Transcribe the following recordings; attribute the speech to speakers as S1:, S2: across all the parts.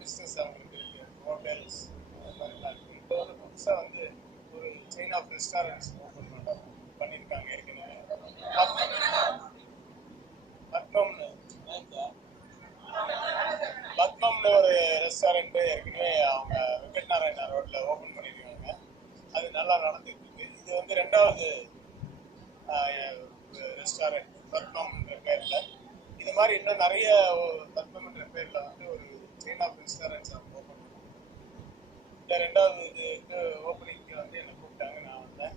S1: Business அவங்களுக்கு இருக்குது hotels அந்த மாதிரிலாம் இருக்கு இப்போ வந்து புதுசாக வந்து ஒரு செயின் ஆஃப் ரெஸ்டாரண்ட்ஸ் ஓப்பன் பண்ணுறாங்க பண்ணியிருக்காங்க ஏற்கனவே. பத்மம்னு. பத்மம்னு ஒரு ரெஸ்டாரண்ட் ஏற்கனவே அவங்க வெங்கட் நாராயணா ரோட்டில் ஓப்பன் பண்ணியிருக்காங்க. அது நல்லா நடந்துட்டு இருக்கு இது வந்து ரெண்டாவது ரெஸ்டாரண்ட் பத்மம்ன்ற பேரில். இது மாதிரி இன்னும் நிறைய ஒரு பத்மம்ன்ற பேர்ல வந்து ஒரு செயின் ஆஃப் ரெஸ்டாரண்ட்ஸ் அவங்க ஓப்பன் பண்ணுவாங்க இந்த ரெண்டாவது இது ஓப்பனிங்க்கு வந்து என்னை கூப்பிட்டாங்க நான் வந்தேன்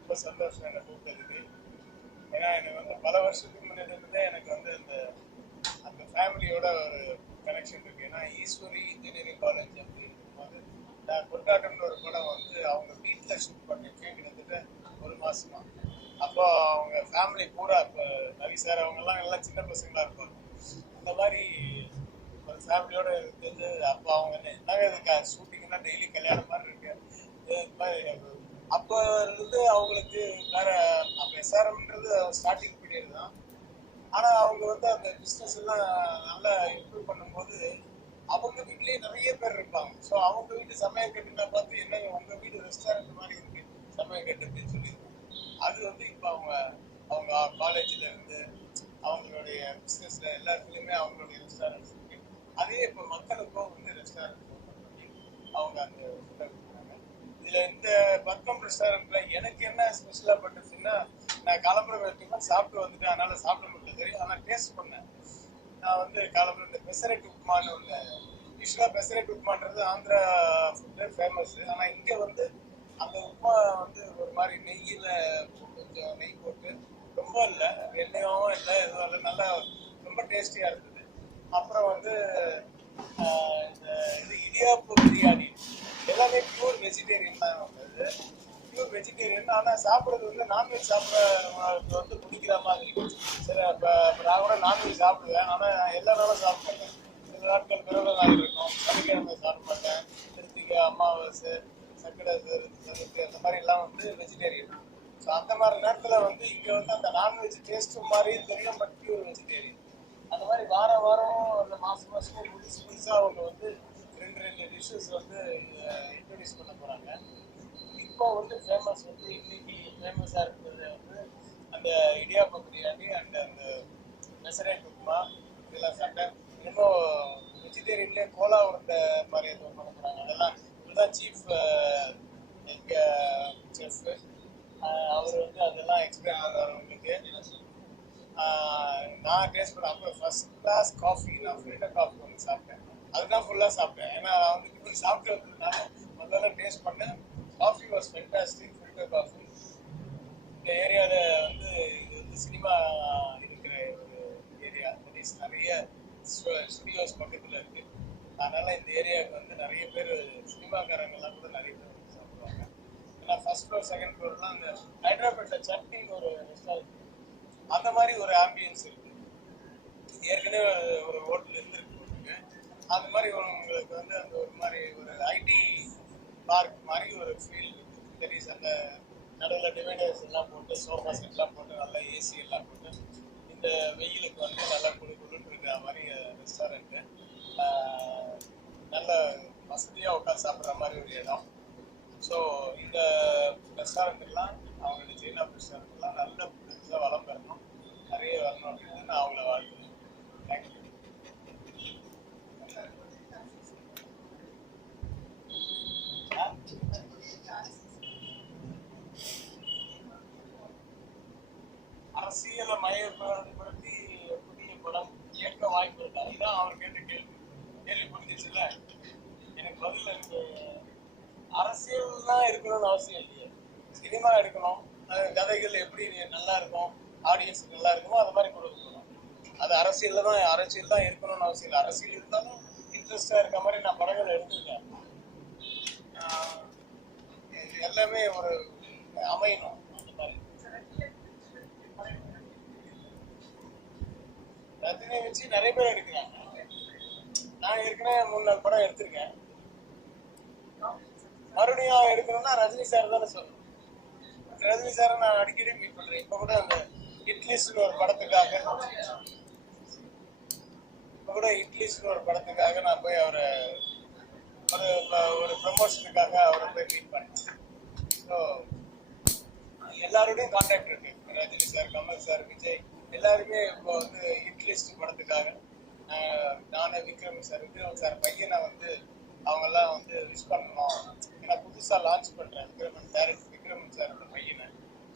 S1: ரொம்ப சந்தோஷம் என்னை கூப்பிட்டதுக்கு ஏன்னா எனக்கு வந்து பல வருஷத்துக்கு முன்னாடி எனக்கு வந்து இந்த அந்த ஃபேமிலியோட ஒரு கனெக்ஷன் இருக்கு. ஏன்னா ஈஸ்வரி இன்ஜினியரிங் காலேஜ் அப்படின்னு போது நான் கொண்டாட்டம்னு ஒரு படம் வந்து அவங்க வீட்டில் ஷூட் பண்ணிருக்கேன் கிட்டத்தட்ட ஒரு மாசமா. அப்போ அவங்க ஃபேமிலி பூரா இப்போ ரவி சார் அவங்கெல்லாம் எல்லாம் சின்ன பசங்களா இருப்பாங்க. அந்த மாதிரி ஒரு ஃபேமிலியோட இருக்கிறது அப்போ அவங்க என்ன என்னங்க ஷூட்டிங்னா டெய்லி கல்யாணம் மாதிரி இருக்கு? மாதிரி அப்போ இருந்து அவங்களுக்கு வேற அப்போ எஸ்ஆர்எம்ன்றது ஸ்டார்டிங் பீரியட் தான் ஆனா அவங்க வந்து அந்த பிஸ்னஸ் எல்லாம் நல்லா இம்ப்ரூவ் பண்ணும்போது அவங்க வீட்லயே நிறைய பேர் இருப்பாங்க. ஸோ அவங்க வீட்டு சமையல் கட்டுனா பார்த்து என்னங்க உங்க வீடு ரெஸ்டாரண்ட் மாதிரி இருக்கு சமையல் கட்டு அப்படின்னு சொல்லி அது வந்து இப்போ அவங்க அவங்க காலேஜ்ல இருந்து அவங்களுடைய பிஸ்னஸில் எல்லாத்துலேயுமே அவங்களுடைய ரெஸ்டாரண்ட்ஸ் இருக்கு. அதே இப்போ மக்களுக்கும் வந்து ரெஸ்டாரண்ட் அவங்க அந்த இதை இந்த பத்மம் ரெஸ்டாரண்ட்ல எனக்கு என்ன ஸ்பெஷலா பட்டுச்சுன்னா நான் கிளம்புற வரைக்கும் சாப்பிட்டு வந்துட்டேன் அதனால சாப்பிட முடியல. தெரியும் ஆனால் டேஸ்ட் பண்ணேன். நான் வந்து காலம்புற இந்த பெசரட் உப்புமான்னு ஒன்று யூஸ்வலாக பெசரட் உப்புமான்றது ஆந்திரா ஃபுட்டு ஃபேமஸ் ஆனால் இங்கே வந்து அந்த உப்புமா வந்து ஒரு மாதிரி நெய்யில் கொஞ்சம் நெய் போட்டு ரொம்ப இல்லை எண்ணெயும் இல்லை எதுவும் இல்லை நல்லா ரொம்ப டேஸ்டியாக இருந்தது. அப்புறம் வந்து இந்த இது இடியாப்பு பிரியாணி. எல்லாமே பியூர் வெஜிடேரியன் தான் வந்தது. பியூர் வெஜிடேரியன் ஆனால் சாப்பிட்றது வந்து நான்வெஜ் சாப்பிட்றவங்களுக்கு வந்து பிடிக்கிற மாதிரி சரி இப்போ நான் கூட நான்வெஜ் சாப்பிடுவேன். ஆனால் எல்லா நாளும் சாப்பிட்றேன் சில நாட்கள் பிறகு நாள் இருக்கும் சனிக்கிழமை சாப்பிட திருத்திக்கு கிருத்திகை அமாவாசை சக்கரை சதுர்த்தி அந்த மாதிரி எல்லாம் வந்து வெஜிடேரியன் ஸோ அந்த மாதிரி நேரத்தில் வந்து இங்கே வந்து அந்த நான்வெஜ் டேஸ்ட்டு மாதிரியும் தெரியும் பட் பியூர் வெஜிடேரியன் அந்த மாதிரி வார வாரம் அந்த மாதம் மாதமும் புதுசு புதுசாக அவங்க வந்து ரெண்டு ரெண்டு டிஷ்ஷஸ் வந்து இன்ட்ரடியூஸ் பண்ண இப்போ வந்து ஃபேமஸ் வந்து இன்னைக்கு ஃபேமஸாக இருக்கிறது வந்து அந்த இடியாப்ப பிரியாணி அண்ட் அந்த மெசரேட் உப்புமா இதெல்லாம் சாப்பிட்டேன் இன்னும் வெஜிடேரியன்லேயே கோலா உருண்டை மாதிரி எதுவும் பண்ண போகிறாங்க அதெல்லாம் இதுதான் சீஃப் எங்கள் செஃப் அவர் வந்து அதெல்லாம் எக்ஸ்பிளைன் ஆகிறார் உங்களுக்கு நான் டேஸ்ட் பண்ண அப்போ ஃபர்ஸ்ட் கிளாஸ் காஃபி நான் ஃபில்டர் காஃபி ஒன்று சாப்பிட்டேன். அதுதான் ஃபுல்லாக சாப்பிட்டேன். ஏன்னா நான் வந்து இப்படி சாப்பிட்டு வந்ததுனால முதல்ல டேஸ்ட் பண்ணேன். Coffee was fantastic filter coffee இந்த ஏரியாவில் வந்து இது வந்து சினிமா இருக்கிற ஒரு ஏரியா இஸ் நிறைய ஸ்டுடியோஸ் பக்கத்தில் இருக்கு. அதனால இந்த ஏரியாவுக்கு வந்து நிறைய பேர் சினிமாக்காரங்கள்லாம் கூட நிறைய பேர் வந்து சாப்பிடுவாங்க. ஏன்னா ஃபர்ஸ்ட் ஃப்ளோர் செகண்ட் ஃப்ளோர்லாம் இந்த ஹைதராபாத்தில் சட்னின்னு ஒரு ரெஸ்டாரண்ட் அந்த மாதிரி ஒரு ஆம்பியன்ஸ் இருக்கு. ஏற்கனவே ஒரு ஹோட்டல் இருந்துருக்கு அந்த மாதிரி உங்களுக்கு வந்து அந்த ஒரு மாதிரி ஒரு ஐடி பார்க் மாதிரி ஒரு ஃபீல் தெரியுது. அந்த நடுவில் டிவைடர்ஸ் எல்லாம் போட்டு சோஃபா செட்லாம் போட்டு நல்லா ஏசி எல்லாம் போட்டு இந்த வெயிலுக்கு வந்து நல்லா குளு குளுன்னு இருக்கிற மாதிரி ரெஸ்டாரண்ட்டு நல்ல வசதியாக உட்காந்து சாப்பிட்ற மாதிரி ஒரு இடம். ஸோ இந்த ரெஸ்டாரண்ட்லாம் அவங்களுடைய சைனா ரெஸ்டாரண்ட்லாம் நல்ல புதுசாக வளம் பெறணும் நிறைய வரணும் அப்படின்னு நான் அவங்கள வாழ்த்துறேன் தேங்க்யூ அரசியலை மையப்படுத்தி புதிய படம் இயக்க வாய்ப்பு இருக்கா இதான் அவர் கேட்ட கேள்வி கேள்வி புரிஞ்சிச்சுல எனக்கு பதில் எனக்கு அரசியல் தான் இருக்கணும்னு அவசியம் இல்லையே சினிமா எடுக்கணும். அது கதைகள் எப்படி நல்லா இருக்கும் ஆடியன்ஸ் நல்லா இருக்குமோ அது மாதிரி கொடுக்கணும் அது அரசியல்ல தான் அரசியல் தான் இருக்கணும்னு அவசியம் இல்லை. அரசியல் இருந்தாலும் இன்ட்ரெஸ்டா இருக்க மாதிரி நான் படங்கள் எடுத்திருக்கேன். ஆஹ் எல்லாமே ஒரு அமையணும். அந்த மாதிரி. ரஜினி வச்சு நிறைய பேர் எடுக்கிறாங்க. நான் ஏற்கனவே மூணு நாலு படம் எடுத்திருக்கேன். மறுபடியும் எடுக்கணும்னா ரஜினி சார் தானே சொல்லணும். ரஜினி சாரை நான் அடிக்கடி மீட் பண்றேன். இப்ப கூட அந்த இட்லிஸ்ட் ஒரு படத்துக்காக இப்போ கூட இட்லிஸ்னு ஒரு படத்துக்காக நான் போய் அவரை ஒரு ஒரு ப்ரமோஷனுக்காக அவரை போய் மீட் பண்ணேன் ஸோ எல்லாரோடையும் கான்டாக்ட் இருக்கு. ரஜினி சார் கமல் சார் விஜய் எல்லாருமே இப்போ வந்து ஹிட்லிஸ்ட் படத்துக்காக நானே விக்ரம் சார் விக்ரம் சார் பையனை வந்து அவங்க எல்லாம் வந்து விஷ் பண்ணணும். ஏன்னா புதுசா லான்ச் பண்றேன். விக்ரமன் டேரக்ட் விக்ரமன் சார் பையனை.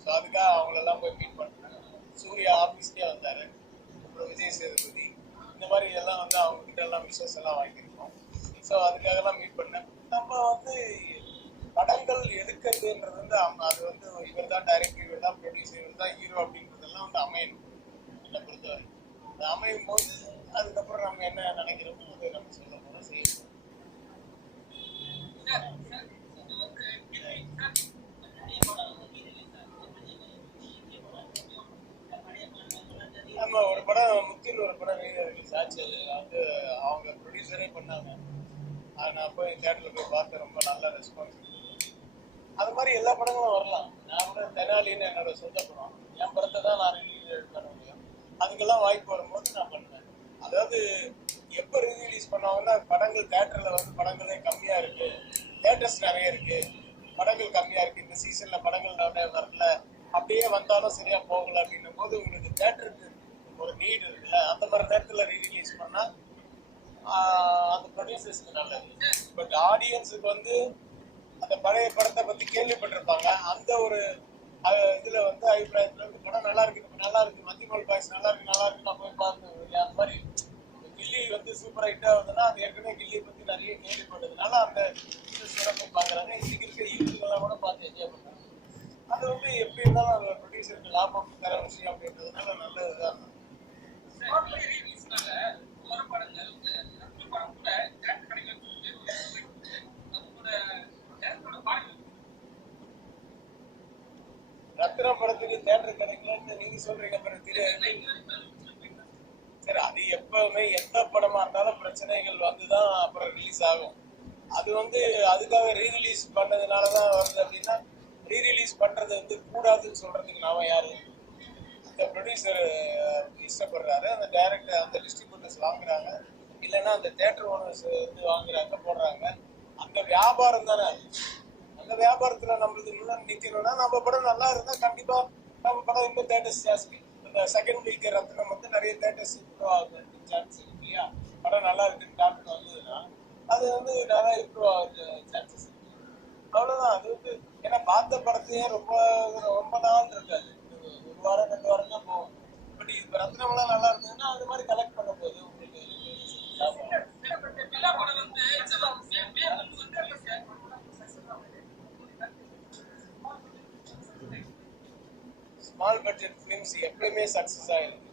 S1: ஸோ அதுக்காக அவங்களெல்லாம் போய் மீட் பண்ணுறேன் சூர்யா ஆஃபீஸ்க்கே வந்தாரு. அப்புறம் விஜய் சேதுபதி. இந்த மாதிரி எல்லாம் வந்து அவங்க கிட்ட எல்லாம் விஷஸ் எல்லாம் வாங்கியிருக்கோம். ஸோ அதுக்காக எல்லாம் மீட் பண்ணேன். நம்ம வந்து படங்கள் எதுக்குறதுன்றது வந்து அவங்க அது வந்து இவர் தான் டைரக்டர் இவர் தான் ப்ரொடியூசர் இவர் தான் ஹீரோ அப்படின்றதெல்லாம் வந்து அமையணும். என்னை பொறுத்தவரை. அது அமையும் போது அதுக்கப்புறம் நம்ம என்ன நினைக்கிறோமோ அதை நம்ம சொல்ல போகிறோம் செய்ய நம்ம ஒரு படம் முக்கில் ஒரு படம் ரிலீஸ் சாட்சி அது வந்து அவங்க ப்ரொடியூசரே பண்ணாங்க. அது நான் போய் தேட்டரில் போய் பார்த்தேன் ரொம்ப நல்ல ரெஸ்பான்ஸ் அது மாதிரி எல்லா படங்களும் வரலாம். நான் கூட தெனாலின்னு என்னோட சொந்த படம். என் படத்தை தான் நான் ரிலீஸ் பண்ண முடியும் அதுக்கெல்லாம் வாய்ப்பு வரும்போது நான் பண்ணுவேன். அதாவது எப்போ ரிலீஸ் பண்ணுவாங்கன்னா படங்கள் தேட்டரில் வந்து படங்களே கம்மியாக இருக்கு. தேட்டர்ஸ் நிறைய இருக்கு. இருக்கு படங்கள் நானே வரல. அப்படியே வந்தாலும் சரியா போகல அப்படின்னும் போது உங்களுக்கு தேட்டருக்கு ஒரு நீடு இருக்குல்ல? அந்த மாதிரி நேரத்தில் ரீரிலீஸ் பண்ணா ஆஹ் அந்த ப்ரொடியூசர்ஸ்க்கு நல்லது. பட் ஆடியன்ஸுக்கு வந்து அந்த பழைய படத்தை பத்தி கேள்விப்பட்டிருப்பாங்க. அந்த ஒரு இதுல வந்து அபிப்பிராயத்துல வந்து படம் நல்லா இருக்கு நல்லா இருக்கு மத்திமோல் பாய்ஸ் நல்லா இருக்கு நல்லா இருக்கு நான் போய் பார்த்து இல்லையா? அந்த மாதிரி கில்லி வந்து சூப்பர் ஹிட்டா வந்ததுன்னா அது ஏற்கனவே கில்லியை பத்தி நிறைய கேள்விப்பட்டதுனால அந்த சிறப்பு பார்க்குறாங்க பாக்குறாங்க இன்னைக்கு இருக்கிற யூடியூப்லாம் கூட பார்த்து என்ஜாய் பண்றாங்க அது வந்து எப்படி இருந்தாலும் அந்த ப்ரொடியூசருக்கு லாபம் தர விஷயம் அப்படின்றதுனால நல்லதுதான் ரத்னம் படத்துக்கு தேட்டர் கிடைக்கலன்னு நீங்க சொல்றீங்க அப்புறம் திரு சரி அது எப்பவுமே எந்த படமா இருந்தாலும் பிரச்சனைகள் வந்துதான் அப்புறம் ரிலீஸ் ஆகும். அது வந்து அதுக்காக ரீரிலீஸ் பண்ணதுனால தான் வருது அப்படின்னா ரீரிலீஸ் பண்ணுறது வந்து கூடாதுன்னு சொல்கிறதுக்கு நாம யாரு? அந்த ப்ரொடியூசர் இஷ்டப்படுறாரு. அந்த டைரக்டர் அந்த டிஸ்ட்ரிபியூட்டர்ஸ் வாங்குறாங்க. இல்லைன்னா அந்த தேட்டர் ஓனர்ஸ் வந்து வாங்குறாங்க போடுறாங்க. அந்த வியாபாரம் தானே அந்த வியாபாரத்தில் நம்மளுக்கு முன்னாடி நிற்கணும்னா நம்ம படம் நல்லா இருந்தால் கண்டிப்பாக நம்ம படம் இன்னும் தேட்டர்ஸ் ஜாஸ்தி இந்த செகண்ட் வீக் ரத்தனம் வந்து நிறைய தேட்டர்ஸ் இம்ப்ரூவ் ஆகுது சான்ஸ் இருக்கு இல்லையா? படம் நல்லா இருக்குன்னு டாக்டர் வந்ததுன்னா அது வந்து நல்லா இம்ப்ரூவ் ஆகுது சான்சஸ் அவ்வளோதான் அவ்வளவுதான். அது வந்து ஏன்னா பார்த்த படத்தையே ரொம்ப ரொம்ப நாள் இருக்காது. ஒரு வாரம் ரெண்டு வாரம் தான் போகும். பட் இது ரத்னமெல்லாம் நல்லா இருந்ததுன்னா அது மாதிரி கலெக்ட் பண்ணும்போது உங்களுக்கு ஸ்மால் பட்ஜெட் ஃபிலிம்ஸ் எப்பயுமே சக்ஸஸ் ஆயிருக்கு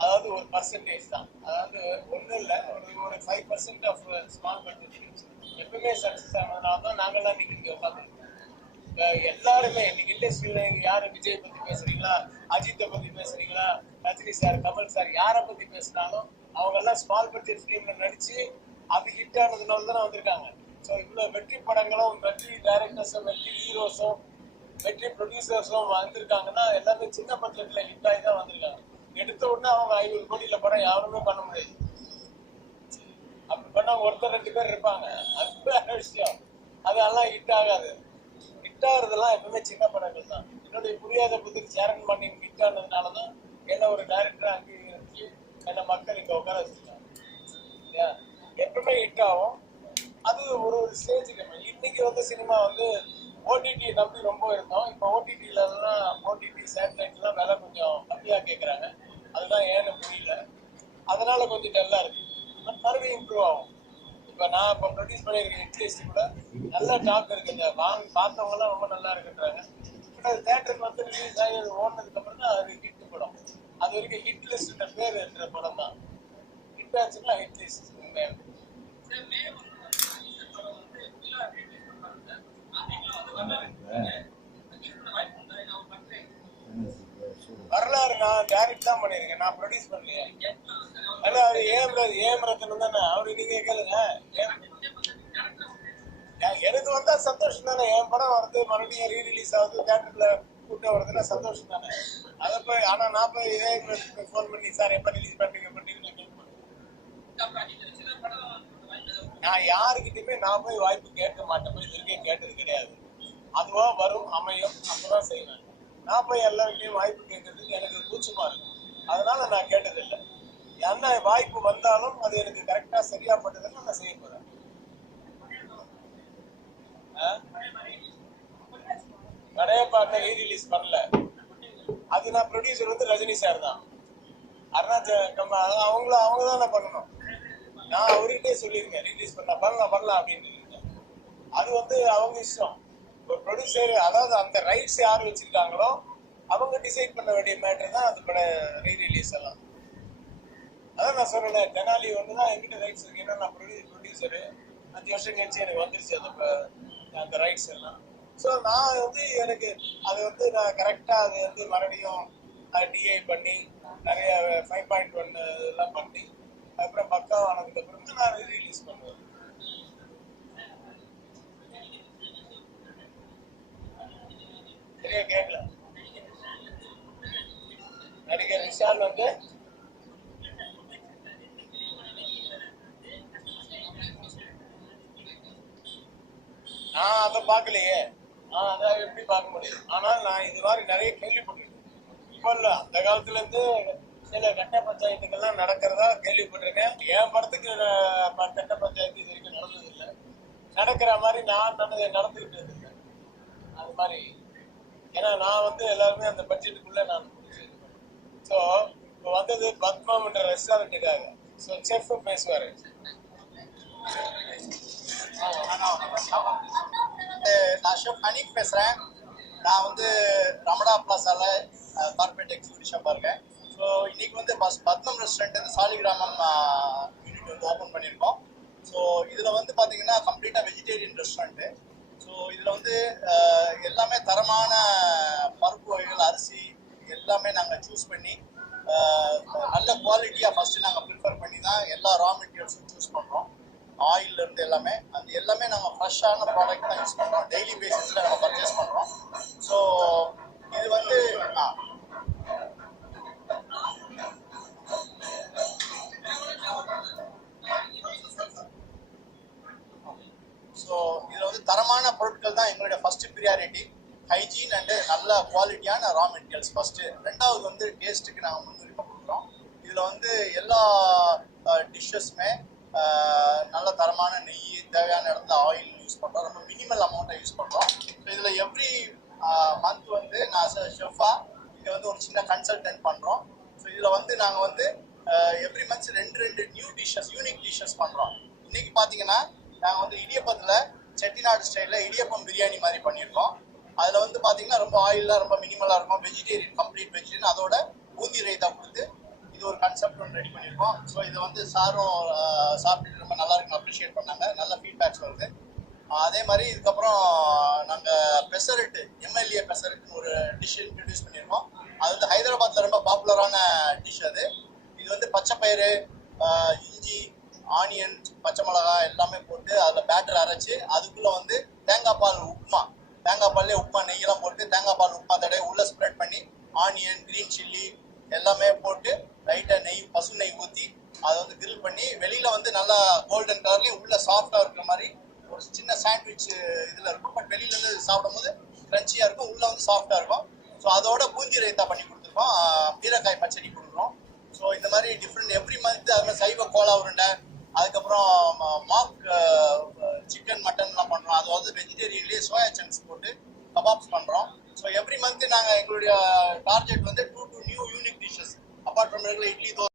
S1: அதாவது ஒரு பர்சன்டேஜ் தான். அதாவது ஒன்றும் இல்லை. ஒரு ஒரு five percent of small budget எப்பவுமே சக்ஸஸ் ஆனதுனால தான் நாங்கள்லாம் எல்லாருமே இன்னைக்கு இண்டஸ்ட்ரியில் யாரு விஜய் பத்தி பேசுறீங்களா? அஜித்தை பத்தி பேசுறீங்களா? ரஜினி சார் கமல் சார் யாரை பத்தி பேசினாலும் அவங்க எல்லாம் ஸ்மால் பட்ஜெட் ஃபிலிம்ல நடிச்சு அது ஹிட் ஆனதுனால தானே வந்திருக்காங்க. ஸோ இவ்வளவு வெற்றி படங்களும் வெற்றி டைரக்டர்ஸும் வெற்றி ஹீரோஸும் வெற்றி ப்ரொடியூசர்ஸும் வந்திருக்காங்கன்னா எல்லாமே சின்ன பட்ஜெட்ல ஹிட் ஆகி தான் வந்திருக்காங்க. எடுத்த உடனே அவங்க ஐநூறு கோடியில படம் யாருமே பண்ண முடியாது. அப்படி பண்ண ஒருத்தர் ரெண்டு பேர் இருப்பாங்க. அது வேற விஷயம் அதெல்லாம் ஹிட் ஆகாது. ஹிட் ஆகுறதெல்லாம் எப்பவுமே சின்ன படங்கள் தான். என்னுடைய புரியாத புதிர் சேரன் பண்ணி ஹிட் ஆனதுனால தான் என்ன ஒரு டைரக்டர் அங்கீகரிச்சு என்ன மக்கள் இங்க உட்கார வச்சிருக்காங்க. எப்பவுமே ஹிட் ஆகும். அது ஒரு ஒரு ஸ்டேஜுக்கு இன்னைக்கு வந்து சினிமா வந்து ஓடிடி நம்பி ரொம்ப இருந்தோம். இப்போ ஓடிடில எல்லாம் ஓடிடி சேட்டலைட்லாம் விலை கொஞ்சம் கம்மியாக கேட்குறாங்க அதுதான் ஏன்னு புரியல. அதனால கொஞ்சம் டல்லாக இருக்கு. பட் மறுபடியும் இம்ப்ரூவ் ஆகும். இப்போ நான் இப்போ ப்ரொடியூஸ் பண்ணியிருக்கேன் இட்லிஸ்ட் கூட நல்ல டாக் இருக்குங்க வாங்கி வாங்க பார்த்தவங்கலாம் ரொம்ப நல்லா இருக்குன்றாங்க. பட் அது தேட்டருக்கு வந்து ரிலீஸ் ஆகி அது ஓடினதுக்கு அப்புறம் தான் அது ஹிட் படம். அது வரைக்கும் ஹிட் லிஸ்ட் பேர் என்ற படம் தான். ஹிட் ஆச்சுன்னா ஹிட் லிஸ்ட் உண்மையாக வரலாறு நான் டைரக்ட் தான் பண்ணியிருக்கேன். நான் ப்ரொடியூஸ் பண்ணலையே. ஆனா அது ஏம் ரத்- ஏம் ரத்தனம் தானே? அவரு நீங்க கேளுங்க. எனக்கு வந்தா சந்தோஷம் தானே. என் படம் வந்து மறுபடியும் ரீ ரிலீஸ் ஆகுது தேட்டர்ல கூட்டம் வருதுன்னா சந்தோஷம் தானே. அதை போய் ஆனா நான் போய் ஏம் ஃபோன் பண்ணி சார் எப்ப ரிலீஸ் பண்றீங்க? பண்றீங்கன்னு கேட்க மாட்டேன் நான் யாருக்கிட்டயுமே நான் போய் வாய்ப்பு கேட்க மாட்டேன். போய் இது கேட்டது கிடையாது. அதுவா வரும் அமையும் அப்பதான் செய்வேன் நான் போய் எல்லாருக்கையும் வாய்ப்பு கேட்கறதுக்கு எனக்கு கூச்சமா இருக்கும் அதனால நான் கேட்டதில்லை. என்ன வாய்ப்பு வந்தாலும் அது எனக்கு கரெக்டா சரியா பட்டதுன்னு நான் செய்ய போறேன். ஆ? படையப்பா ரீ ரிலீஸ் பண்ணல. அது நான் ப்ரொடியூசர் வந்து ரஜினி சார் தான். அருணாச்சல் கம்ம அவங்கள அவங்க தானே பண்ணணும். நான் அவர்கிட்டே சொல்லியிருக்கேன் ரிலீஸ் பண்ண பண்ணலாம் பண்ணலாம் அப்படின்னு அது வந்து அவங்க இஷ்டம். ஒரு ப்ரொடியூசர் அதாவது அந்த ரைட்ஸ் யார் வச்சிருக்காங்களோ அவங்க டிசைட் பண்ண வேண்டிய மேட்டர் தான் அது பட ரீ ரிலீஸ் எல்லாம். அதான் நான் சொன்னேன் தெனாலி ஒன்று தான் என்கிட்ட ரைட்ஸ் இருக்கு. ஏன்னா நான் ப்ரொடியூ ப்ரொடியூசரு அஞ்சு வருஷம் கழிச்சு எனக்கு வந்துருச்சு அந்த அந்த ரைட்ஸ் எல்லாம். ஸோ நான் வந்து எனக்கு அது வந்து நான் கரெக்டாக அது வந்து மறுபடியும் டிஐ பண்ணி நிறைய ஃபைவ் பாயிண்ட் ஒன் இதெல்லாம் பண்ணி அப்புறம் பக்காவானதுக்கு அப்புறம் நான் ரிலீஸ் பண்ணுவேன் சரியா கேட்கல நடிகர் வந்து நான் அதை பார்க்கலையே. நான் அதை எப்படி பார்க்க முடியும்? ஆனால் நான் இது மாதிரி நிறைய கேள்விப்பட்டிருக்கேன். இப்போ இல்லை அந்த காலத்துல இருந்து சில கட்ட பஞ்சாயத்துக்கெல்லாம் நடக்கிறதா கேள்விப்பட்டிருக்கேன். என் படத்துக்கு கட்ட பஞ்சாயத்து இது வரைக்கும் நடந்ததில்லை. நடக்கிற மாதிரி நான் நடந்து நடந்துகிட்டு இருக்கேன் அது மாதிரி. ஏன்னா நான் வந்து எல்லாருமே அந்த பட்ஜெட்டுக்குள்ள நான் ஸோ இப்போ வந்தது பத்மம்ன்ற ரெஸ்டாரண்ட்டுக்காக ஸோ செஃப் பேசுவார்.
S2: நான் ஷெஃப் ஹனீக் பேசுகிறேன் நான் வந்து ரமணா பிளாசால கார்பரேட் எக்ஸிபிஷன் இருக்கேன் ஸோ இன்னைக்கு வந்து பஸ் பத்மம் ரெஸ்டாரண்ட் வந்து சாலிகிராமம் யூனிட் வந்து ஓப்பன் பண்ணியிருக்கோம். ஸோ இதில் வந்து பார்த்தீங்கன்னா கம்ப்ளீட்டாக வெஜிடேரியன் ரெஸ்டாரண்ட்டு ஸோ இதில் வந்து எல்லாமே தரமான பருப்பு வகைகள் அரிசி எல்லாமே நாங்கள் சூஸ் பண்ணி நல்ல குவாலிட்டியாக ஃபஸ்ட்டு நாங்கள் ப்ரிஃபர் பண்ணி தான் எல்லா ரா மெட்டீரியல்ஸும் சூஸ் பண்ணுறோம் ஆயில்ல இருந்து எல்லாமே. அது எல்லாமே நாங்கள் ஃப்ரெஷ்ஷான ப்ராடக்ட் தான் யூஸ் பண்ணுறோம் டெய்லி பேசிஸில் நம்ம பர்ச்சேஸ் பண்ணுறோம் ஸோ இது வந்து ஸோ இதில் வந்து தரமான பொருட்கள் தான் எங்களுடைய ஃபஸ்ட்டு ப்ரியாரிட்டி ஹைஜீன் அண்டு நல்ல குவாலிட்டியான ரா மெட்டீரியல்ஸ் ஃபஸ்ட்டு ரெண்டாவது வந்து டேஸ்ட்டுக்கு நாங்கள் முன்னுரிமை கொடுக்குறோம். இதில் வந்து எல்லா டிஷ்ஷஸுமே நல்ல தரமான நெய் தேவையான இடத்துல ஆயில் யூஸ் பண்ணுறோம் ரொம்ப மினிமல் அமௌண்ட்டை யூஸ் பண்ணுறோம் ஸோ இதில் எவ்ரி மந்த் வந்து நான் ஷெஃபாக இங்கே வந்து ஒரு சின்ன கன்சல்டன்ட் பண்ணுறோம் ஸோ இதில் வந்து நாங்கள் வந்து எவ்ரி மந்த்ஸ் ரெண்டு ரெண்டு நியூ டிஷ்ஷஸ் யூனிக் டிஷ்ஷஸ் பண்ணுறோம் இன்னைக்கு பார்த்தீங்கன்னா நாங்கள் வந்து இடியப்பத்தில் செட்டிநாடு ஸ்டைலில் இடியப்பம் பிரியாணி மாதிரி பண்ணியிருக்கோம். அதில் வந்து பார்த்தீங்கன்னா ரொம்ப ஆயிலாக ரொம்ப மினிமலாக இருக்கும். வெஜிடேரியன் கம்ப்ளீட் வெஜிடேரியன் அதோட பூந்தி ரைத்தா கொடுத்து இது ஒரு கான்செப்ட் ஒன்று ரெடி பண்ணியிருக்கோம் ஸோ இதை வந்து சாரும் சாப்பிட்டுட்டு ரொம்ப நல்லா இருக்குன்னு அப்ரிஷியேட் பண்ணாங்க. நல்ல ஃபீட்பேக்ஸ் வருது. அதே மாதிரி இதுக்கப்புறம் நாங்கள் பெசரட்டு எம்எல்ஏ பெசரட்டுன்னு ஒரு டிஷ் இன்ட்ரடியூஸ் பண்ணியிருக்கோம் அது வந்து ஹைதராபாத்தில் ரொம்ப பாப்புலரான டிஷ் அது. இது வந்து பச்சை பயிறு இஞ்சி ஆனியன் பச்சை மிளகாய் எல்லாமே போட்டு அதில் பேட்டர் அரைச்சி அதுக்குள்ளே வந்து தேங்காய் பால் உப்புமா தேங்காய் பால்லே உப்புமா நெய்யெல்லாம் போட்டு தேங்காய் பால் உப்பா தடவை உள்ளே ஸ்ப்ரெட் பண்ணி ஆனியன் க்ரீன் சில்லி எல்லாமே போட்டு லைட்டாக நெய் பசு நெய் ஊற்றி அதை வந்து கிரில் பண்ணி வெளியில் வந்து நல்லா கோல்டன் கலர்லேயும் உள்ள சாஃப்டாக இருக்கிற மாதிரி ஒரு சின்ன சாண்ட்விச் இதில் இருக்கும். பட் வெளியில இருந்து சாப்பிடும்போது க்ரன்ச்சியாக இருக்கும். உள்ளே வந்து சாஃப்டாக இருக்கும். ஸோ அதோட பூந்தி ரைத்தா பண்ணி கொடுத்துருக்கோம். பீரக்காய் பச்சடி கொடுக்குறோம். ஸோ இந்த மாதிரி டிஃப்ரெண்ட் எவ்ரி மந்த் அதில் சைவ கோலா உருண்டை அதுக்கப்புறம் மாக் சிக்கன் மட்டன்லாம் பண்ணுறோம் அது வந்து வெஜிடேரியன்லேயே சோயா சங்க்ஸ் போட்டு கபாப்ஸ் பண்ணுறோம் ஸோ எவ்ரி மந்த் நாங்கள் எங்களுடைய டார்கெட் வந்து to do new unique dishes apart from regular idli dosa